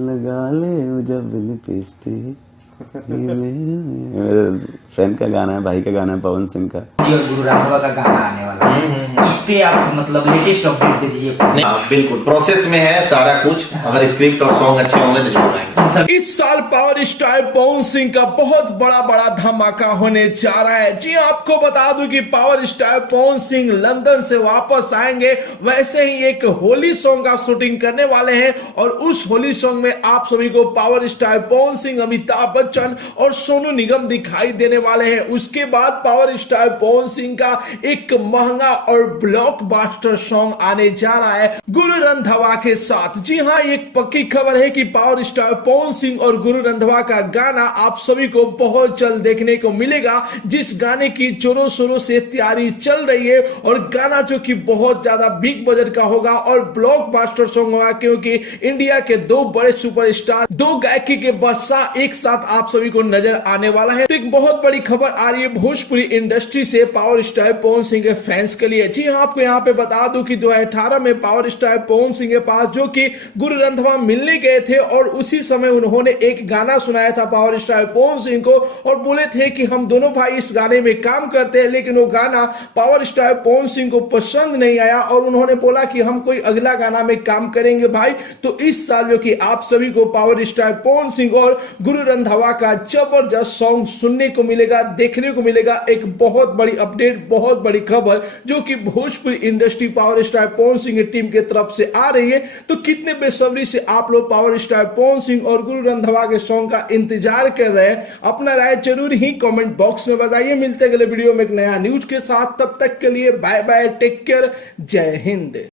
लगा ले जब लिपस्टिक, मेरे फ्रेंड का गाना है, भाई का गाना है, पवन सिंह का। जी और गुरु राघवा का गाना आने वाला है, इस पे आप मतलब लेटेस्ट अपडेट दे दीजिए। बिल्कुल प्रोसेस में है सारा कुछ, अगर स्क्रिप्ट और सॉन्ग अच्छे होंगे तो जरूर आएंगे। इस साल पावर स्टार पवन सिंह का बहुत बड़ा धमाका होने जा रहा है। जी आपको बता दूं कि power star Pawan Singh London से वापस आएंगे, वैसे ही एक होली सॉन्ग का शूटिंग करने वाले हैं और उस होली सॉन्ग में आप सभी को पावर स्टार पवन सिंह, अमिताभ बच्चन और सोनू निगम दिखाई देने वाले हैं। उसके बाद पावर स्टार पवन सिंह का एक महंगा और ब्लॉकबस्टर सॉन्ग आने जा रहा है गुरु रंधावा के साथ। जी हाँ, एक पक्की खबर है कि पावर स्टार पवन सिंह और गुरु रंधावा का गाना आप सभी को बहुत जल्द देखने को मिलेगा, जिस गाने की जोरों शोरों से तैयारी चल रही है और गाना जो कि बहुत ज्यादा बिग बजट का होगा और ब्लॉकबस्टर सॉन्ग होगा, क्योंकि इंडिया के दो बड़े सुपरस्टार, दो गायकी के बादशाह एक साथ आप सभी को नजर आने वाला है। तो एक बहुत बड़ी खबर आ रही है भोजपुरी इंडस्ट्री से पावर स्टार पवन सिंह के फैंस के लिए। जी हाँ, आपको यहाँ पे बता दूं कि 2018 में पावर स्टार पवन सिंह के पास जो कि गुरु रंधावा मिलने गए थे और उसी समय उन्होंने एक गाना सुनाया था पावर स्टार पवन सिंह को और बोले थे कि हम दोनों भाई इस गाने में काम करते हैं, लेकिन वो गाना पावर स्टार पवन सिंह को पसंद नहीं आया और उन्होंने बोला कि हम कोई अगला गाना में काम करेंगे भाई। तो इस साल जो कि आप सभी को पावर स्टार पवन सिंह और गुरु रंधावा का जबरदस्त सॉन्ग सुनने को मिलेगा, देखने को मिलेगा। एक बहुत बड़ी अपडेट, बहुत बड़ी खबर जो कि Bhojpuri industry power star Pawan Singh की टीम की तरफ से आ रही है। तो कितने बेसब्री से आप लोग पावर स्टार पवन सिंह और गुरु रंधावा के सॉन्ग का इंतजार कर रहे हैं, अपना राय जरूर ही कमेंट बॉक्स में बताइए। मिलते अगले वीडियो में एक नया न्यूज के साथ, तब तक के लिए बाय बाय, टेक केयर, जय हिंद।